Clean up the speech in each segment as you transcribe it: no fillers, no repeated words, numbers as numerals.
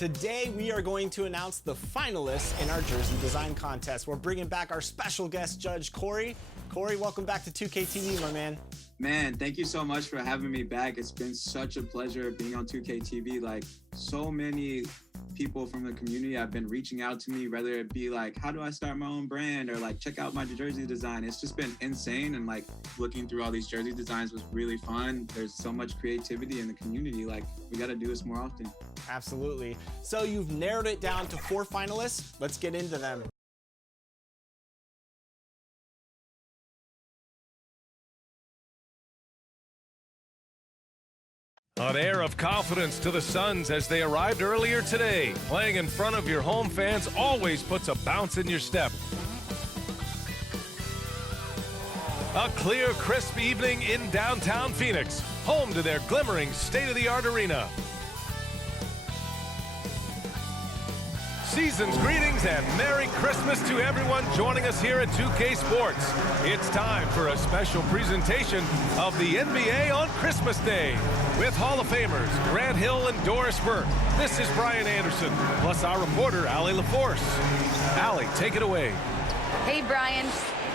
Today, we are going to announce the finalists in our jersey design contest. We're bringing back our special guest judge, Corey. Corey, welcome back to 2K TV, my man. Man, thank you so much for having me back. It's been such a pleasure being on 2K TV. Like, so many people from the community have been reaching out to me, whether it be like, how do I start my own brand, or like, check out my jersey design. It's just been insane. And like, looking through all these jersey designs was really fun. There's so much creativity in the community. Like, we got to do this more often. Absolutely. So you've narrowed it down to 4 finalists. Let's get into them. An air of confidence to the Suns as they arrived earlier today. Playing in front of your home fans always puts a bounce in your step. A clear, crisp evening in downtown Phoenix, home to their glimmering state-of-the-art arena. Season's greetings and Merry Christmas to everyone joining us here at 2K Sports. It's time for a special presentation of the NBA on Christmas Day with Hall of Famers Grant Hill and Doris Burke. This is Brian Anderson, plus our reporter, Allie LaForce. Allie, take it away. Hey, Brian.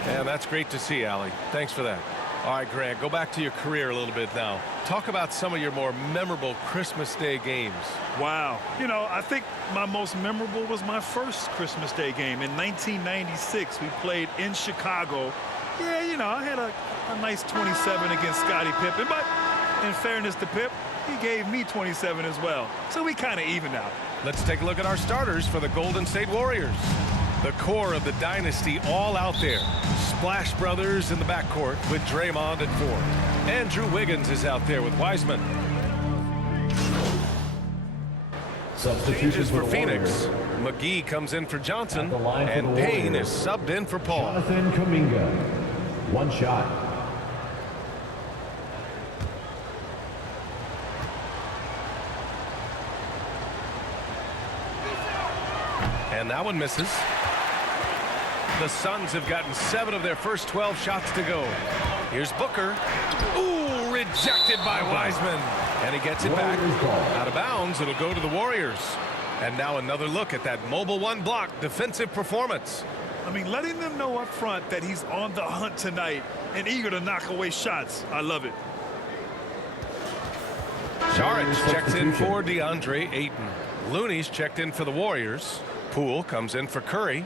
Yeah, that's great to see, Allie. Thanks for that. All right, Grant, go back to your career a little bit now. Talk about some of your more memorable Christmas Day games. Wow. You know, I think my most memorable was my first Christmas Day game. In 1996, we played in Chicago. Yeah, you know, I had a nice 27 against Scottie Pippen, but in fairness to Pip, he gave me 27 as well. So we kind of evened out. Let's take a look at our starters for the Golden State Warriors. The core of the dynasty all out there. Splash Brothers in the backcourt with Draymond at 4. Andrew Wiggins is out there with Wiseman. Changes for Phoenix. McGee comes in for Johnson, and Payne is subbed in for Paul. Jonathan Kuminga, 1 shot. And that one misses. The Suns have gotten 7 of their first 12 shots to go. Here's Booker. Ooh, rejected by Wiseman. And he gets it back. Out of bounds, it'll go to the Warriors. And now another look at that mobile 1 block defensive performance. I mean, letting them know up front that he's on the hunt tonight and eager to knock away shots. I love it. Saric checks in for DeAndre Ayton. Looney's checked in for the Warriors. Poole comes in for Curry.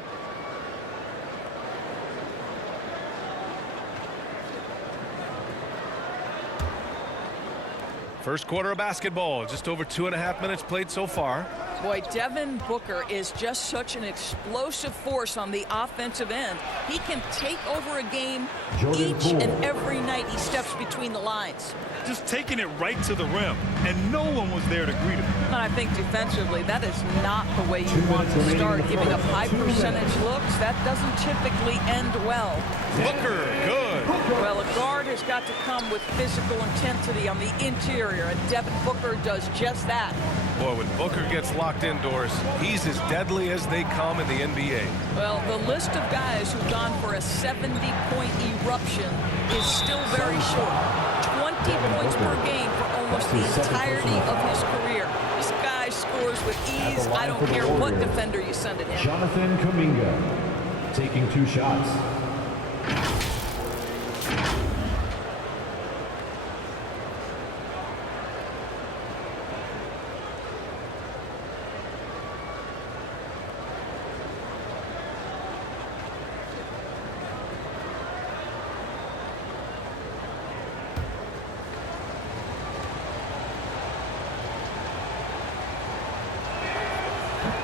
First quarter of basketball, just over 2.5 minutes played so far. Boy, Devin Booker is just such an explosive force on the offensive end. He can take over a game each and every night he steps between the lines. Just taking it right to the rim, and no one was there to greet him. And I think defensively, that is not the way you want to start. Giving up high percentage looks, that doesn't typically end well. Booker, good. Well, a guard has got to come with physical intensity on the interior, and Devin Booker does just that. Boy, when Booker gets locked indoors, he's as deadly as they come in the NBA. Well, the list of guys who've gone for a 70-point eruption is still very short. 20 points per game for almost the entirety of his career. This guy scores with ease. I don't care what defender you send at him. Jonathan Kuminga, taking 2 shots.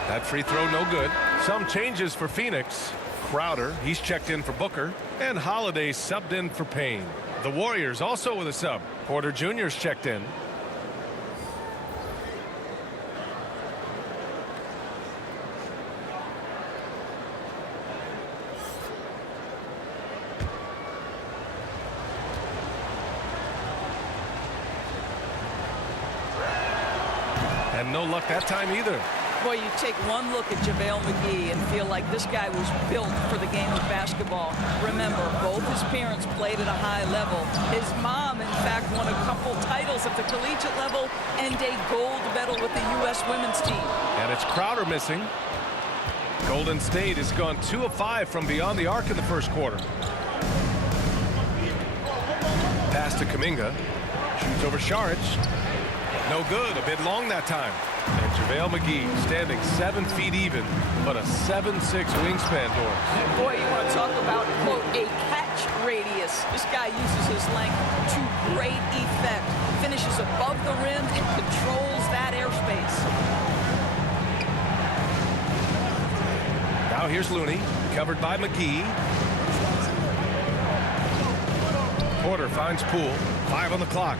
That free throw no good. Some changes for Phoenix. Crowder, he's checked in for Booker, and Holiday subbed in for Payne. The Warriors also with a sub. Porter Jr.'s checked in. And no luck that time either. Boy, you take one look at JaVale McGee and feel like this guy was built for the game of basketball. Remember, both his parents played at a high level. His mom, in fact, won a couple titles at the collegiate level and a gold medal with the U.S. women's team. And it's Crowder missing. Golden State has gone 2 of 5 from beyond the arc in the first quarter. Pass to Kuminga. Shoots over Saric. No good. A bit long that time. And JaVale McGee standing 7 feet even, but a 7'6" wingspan, Doris. Boy, you want to talk about, quote, a catch radius. This guy uses his length to great effect. Finishes above the rim and controls that airspace. Now here's Looney, covered by McGee. Porter finds Poole. 5 on the clock.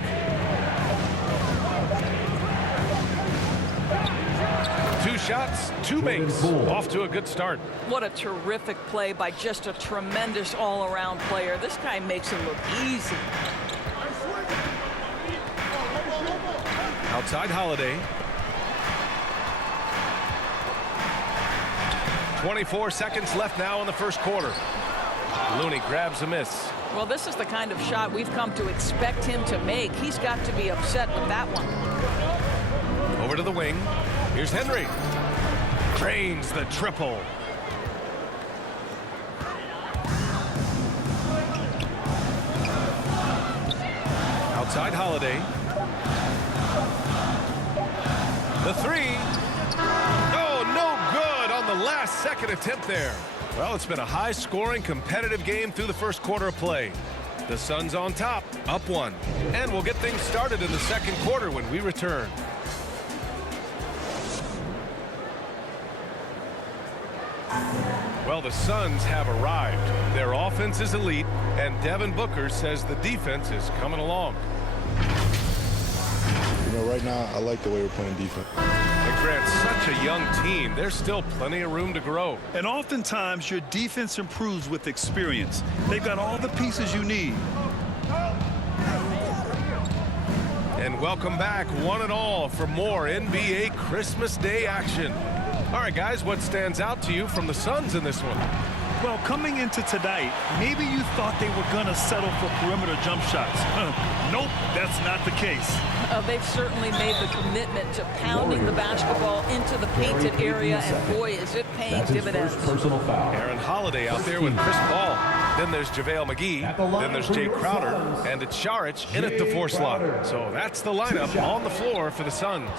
Two shots, 2 makes. Off to a good start. What a terrific play by just a tremendous all-around player. This guy makes it look easy. Outside Holiday. 24 seconds left now in the first quarter. Looney grabs a miss. Well, this is the kind of shot we've come to expect him to make. He's got to be upset with that one. Over to the wing. Here's Henry. Drains the triple. Outside Holiday. The 3. Oh, no good on the last second attempt there. Well, it's been a high-scoring, competitive game through the first quarter of play. The Suns on top, up 1. And we'll get things started in the second quarter when we return. Well, the Suns have arrived. Their offense is elite, and Devin Booker says the defense is coming along. You know, right now, I like the way we're playing defense. And Grant, such a young team. There's still plenty of room to grow. And oftentimes, your defense improves with experience. They've got all the pieces you need. And welcome back, one and all, for more NBA Christmas Day action. All right, guys, what stands out to you from the Suns in this one? Well, coming into tonight, maybe you thought they were going to settle for perimeter jump shots. Nope, that's not the case. They've certainly made the commitment to pounding the basketball into the painted area, and boy, is it paying dividends. Personal foul. Aaron Holiday out there with Chris Paul. Then there's JaVale McGee. Then there's Jay Crowder. And it's Saric in at the 4 slot. So that's the lineup on the floor for the Suns.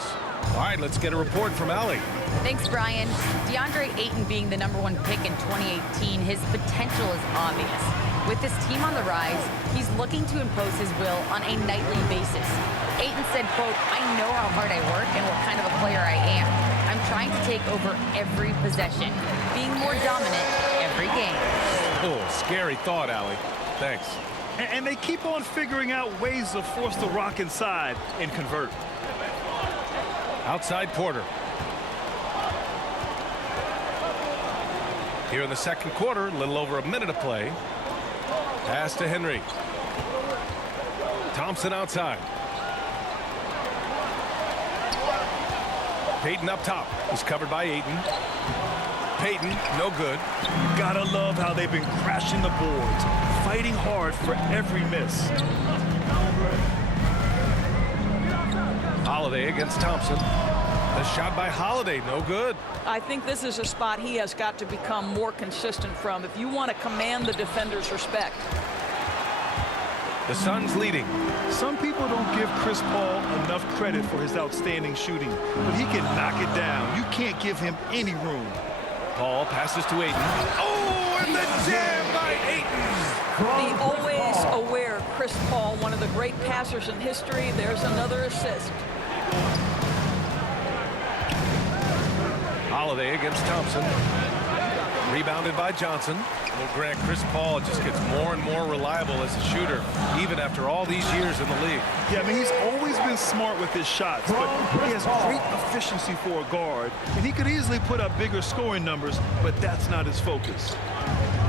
All right, let's get a report from Allie. Thanks, Brian. DeAndre Ayton being the #1 pick in 2018, his potential is obvious. With his team on the rise, he's looking to impose his will on a nightly basis. Ayton said, quote, "I know how hard I work and what kind of a player I am. I'm trying to take over every possession, being more dominant every game." Oh, scary thought, Allie. Thanks. And they keep on figuring out ways to force the rock inside and convert. Outside Porter. Here in the second quarter, a little over a minute of play. Pass to Henry. Thompson outside. Payton up top. He's covered by Ayton. Payton, no good. Gotta love how they've been crashing the boards, fighting hard for every miss. Holiday against Thompson. The shot by Holiday, no good. I think this is a spot he has got to become more consistent from if you want to command the defender's respect. The Suns leading. Some people don't give Chris Paul enough credit for his outstanding shooting, but he can knock it down. You can't give him any room. Paul passes to Ayton. Oh, and the jam by Ayton. The always aware Chris Paul, one of the great passers in history. There's another assist. Holiday against Thompson. Rebounded by Johnson. Well, Grant, Chris Paul just gets more and more reliable as a shooter, even after all these years in the league. Yeah, I mean, he's always been smart with his shots, but he has great efficiency for a guard, and he could easily put up bigger scoring numbers, but that's not his focus.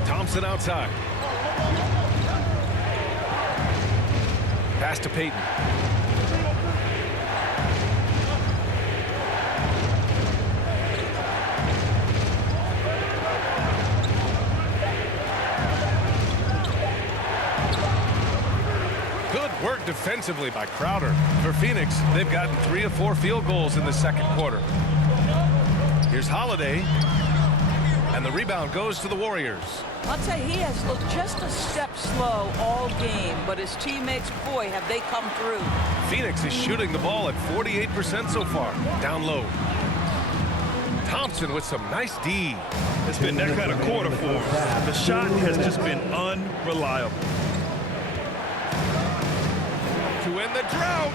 Thompson outside. Pass to Payton. Good work defensively by Crowder. For Phoenix, they've gotten 3 of 4 field goals in the second quarter. Here's Holiday. And the rebound goes to the Warriors. I'll tell you, he has looked just a step slow all game, but his teammates, boy, have they come through. Phoenix is shooting the ball at 48% so far. Down low. Thompson with some nice D. It's been that kind of quarter for him. The shot has just been unreliable. To end the drought.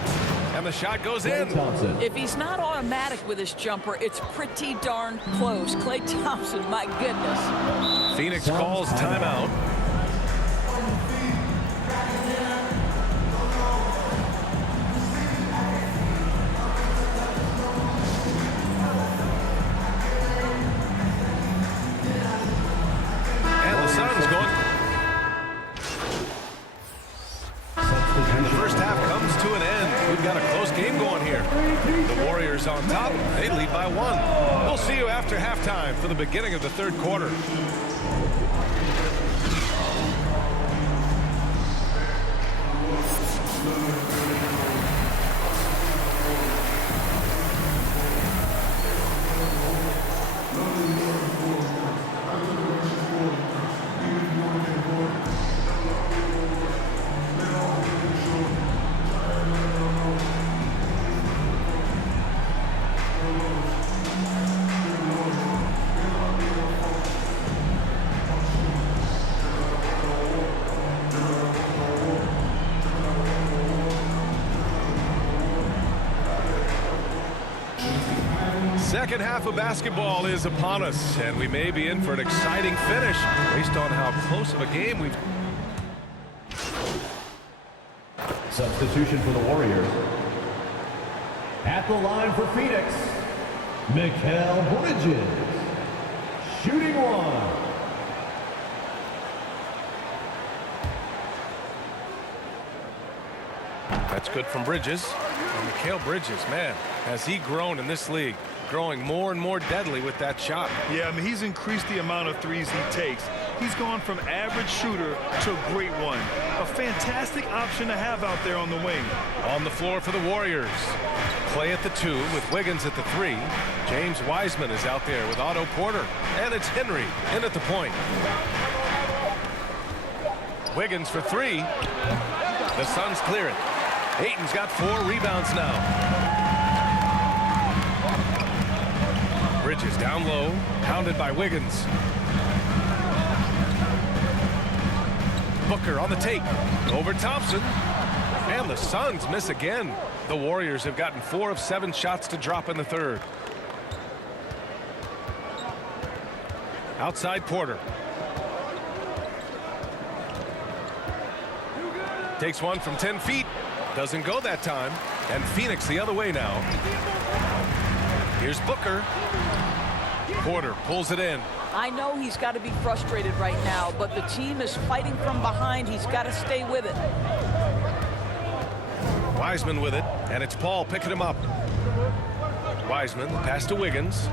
And the shot goes in. Thompson. If he's not automatic with his jumper, it's pretty darn close. Klay Thompson, my goodness. Phoenix calls timeout. And the Suns going. And the first half comes to an end. We've got a close game going here. The Warriors on top. They lead by 1. We'll see you after halftime for the beginning of the third quarter. Second half of basketball is upon us, and we may be in for an exciting finish based on how close of a game we've. Substitution for the Warriors. At the line for Phoenix, Mikal Bridges. Shooting 1. That's good from Bridges. And Mikal Bridges, man, has he grown in this league? Growing more and more deadly with that shot. Yeah, I mean, he's increased the amount of threes he takes. He's gone from average shooter to a great one. A fantastic option to have out there on the wing. On the floor for the Warriors. Klay at the 2 with Wiggins at the 3. James Wiseman is out there with Otto Porter. And it's Henry in at the point. Wiggins for 3. The Suns clear it. Ayton's got 4 rebounds now. Bridges down low, pounded by Wiggins. Booker on the take, over Thompson. And the Suns miss again. The Warriors have gotten 4 of 7 shots to drop in the third. Outside Porter. Takes one from 10 feet. Doesn't go that time. And Phoenix the other way now. Here's Booker. Porter pulls it in. I know he's got to be frustrated right now, but the team is fighting from behind. He's got to stay with it. Wiseman with it, and it's Paul picking him up. Wiseman, pass to Wiggins.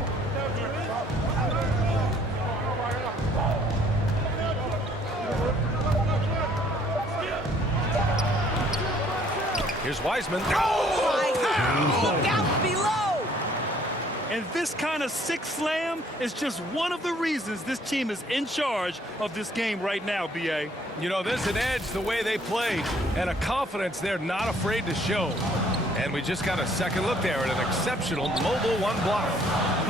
Here's Wiseman. Oh, my God! Look out below! And this kind of sick slam is just one of the reasons this team is in charge of this game right now, B.A. You know, there's an edge the way they play and a confidence they're not afraid to show. And we just got a second look there at an exceptional mobile 1 block.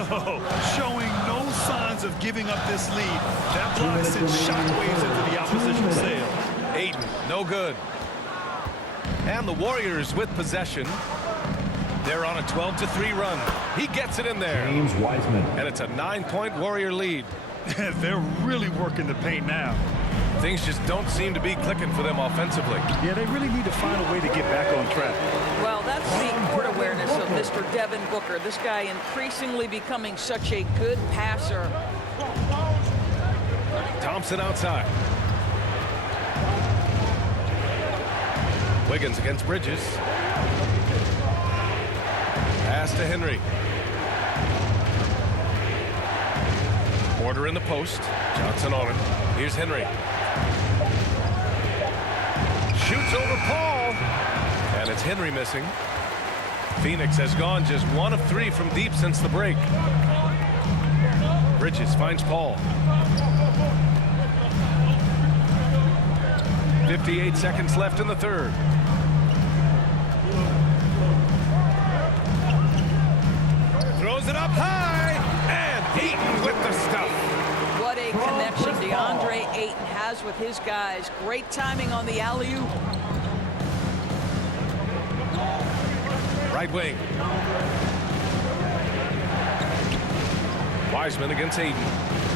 Oh, showing no signs of giving up this lead. That block sends shockwaves into the opposition sails. Ayton, no good. And the Warriors with possession. They're on a 12-3 run. He gets it in there. James Wiseman. And it's a 9-point Warrior lead. They're really working the paint now. Things just don't seem to be clicking for them offensively. Yeah, they really need to find a way to get back on track. Well, that's the court awareness of Mr. Devin Booker. This guy increasingly becoming such a good passer. Thompson outside. Wiggins against Bridges. Pass to Henry. Porter in the post. Johnson on it. Here's Henry. Shoots over Paul. And it's Henry missing. Phoenix has gone just 1 of 3 from deep since the break. Bridges finds Paul. 58 seconds left in the third. Throws it up high, and Ayton with the stuff. What a connection DeAndre Ayton has with his guys. Great timing on the alley-oop. Right wing. Wiseman against Ayton.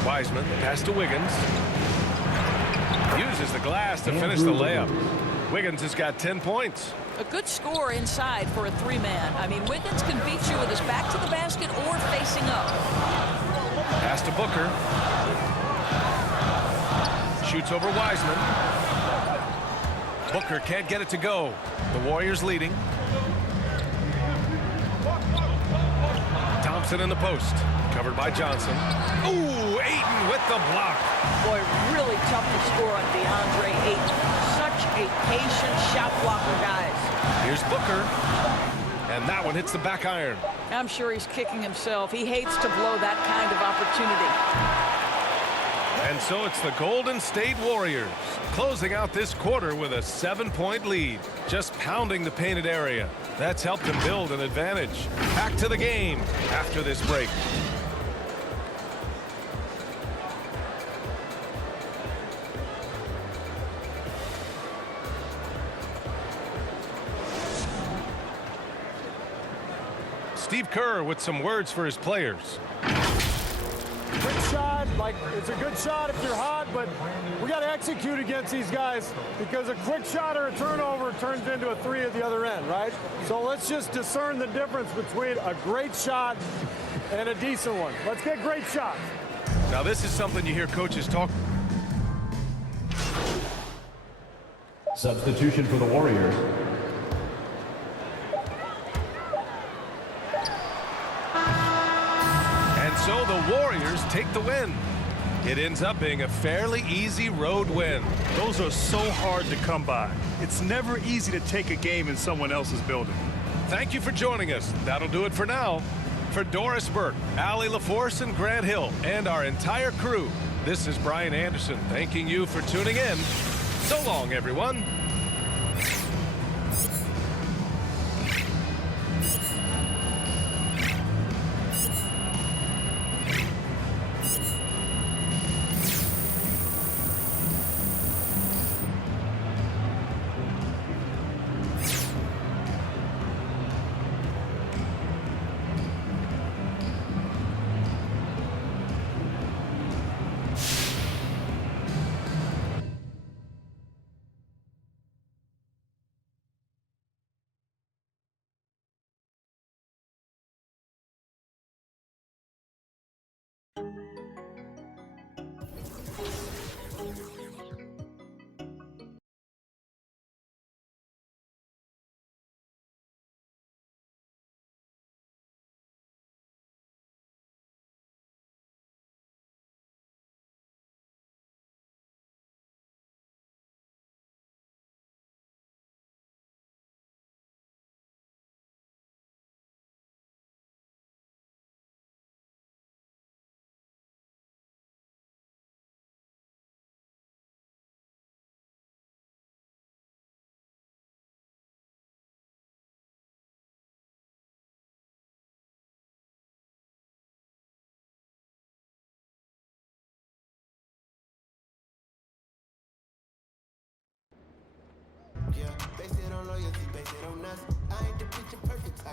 Wiseman pass to Wiggins. Uses the glass to finish the layup. Wiggins has got 10 points. A good score inside for a three-man. I mean, Wiggins can beat you with his back to the basket or facing up. Pass to Booker. Shoots over Wiseman. Booker can't get it to go. The Warriors leading. Thompson in the post. Covered by Johnson. Ooh, Ayton with the block. Boy, really tough to score on DeAndre Ayton. Such a patient shot blocker, guys. Here's Booker. And that one hits the back iron. I'm sure he's kicking himself. He hates to blow that kind of opportunity. And so it's the Golden State Warriors closing out this quarter with a 7-point lead, just pounding the painted area. That's helped them build an advantage. Back to the game after this break. Steve Kerr with some words for his players. Quick shot, like it's a good shot if you're hot, but we got to execute against these guys because a quick shot or a turnover turns into a three at the other end, right? So let's just discern the difference between a great shot and a decent one. Let's get great shots. Now this is something you hear coaches talk. Substitution for the Warriors. So the Warriors take the win. It ends up being a fairly easy road win. Those are so hard to come by. It's never easy to take a game in someone else's building. Thank you for joining us. That'll do it for now. For Doris Burke, Allie LaForce, and Grant Hill, and our entire crew, this is Brian Anderson thanking you for tuning in. So long, everyone. Yeah, base it on loyalty, base it on us. I ain't the picture perfect type.